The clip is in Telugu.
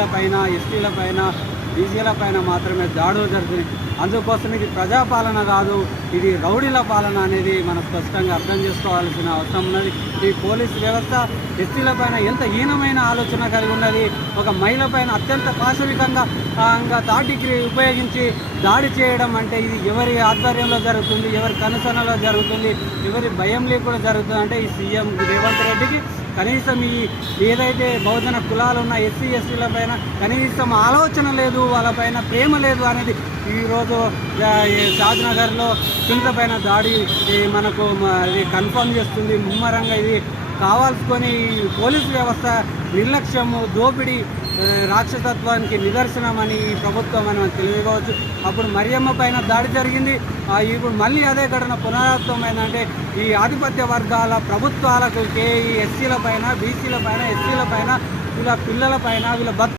ఎస్సీల పైన, ఎస్టీల పైన, బీసీల పైన మాత్రమే దాడులు జరుగుతున్నాయి. అందుకోసం ఇది ప్రజాపాలన కాదు, ఇది రౌడీల పాలన అనేది మనం స్పష్టంగా అర్థం చేసుకోవాల్సిన అవసరం ఉన్నది. ఈ పోలీస్ వ్యవస్థ ఎస్టీల పైన ఎంత హీనమైన ఆలోచన కలిగి ఉన్నది. ఒక మహిళ పైన అత్యంత పాశవికంగా థర్డ్ డిగ్రీ ఉపయోగించి దాడి చేయడం అంటే ఇది ఎవరి ఆధ్వర్యంలో జరుగుతుంది, ఎవరి కనుసనలో జరుగుతుంది, ఎవరి భయం లేకుండా జరుగుతుంది అంటే ఈ సీఎం రేవంత్ రెడ్డికి కనీసం ఏదైతే బహుజన కులాలు ఉన్న ఎస్సీ ఎస్టీల పైన కనీసం ఆలోచన లేదు, వాళ్ళపైన ప్రేమ లేదు అనేది ఈరోజు షాద్నగర్లో కింద పైన దాడి మనకు ఇది కన్ఫర్మ్ చేస్తుంది. ముమ్మరంగా ఇది కావాల్సుకొని పోలీసు వ్యవస్థ నిర్లక్ష్యము, దోపిడీ, రాక్షసత్వానికి నిదర్శనమని ఈ ప్రభుత్వం అని మనం తెలియవచ్చు. అప్పుడు మరియమ్మ పైన దాడి జరిగింది, ఇప్పుడు మళ్ళీ అదే ఘటన పునరావృతమైందంటే ఈ ఆధిపత్య వర్గాల ప్రభుత్వాలకు ఈ ఎస్సీల పైన, బీసీల పైన, ఎస్సీల పైన, వీళ్ళ పిల్లల పైన, వీళ్ళ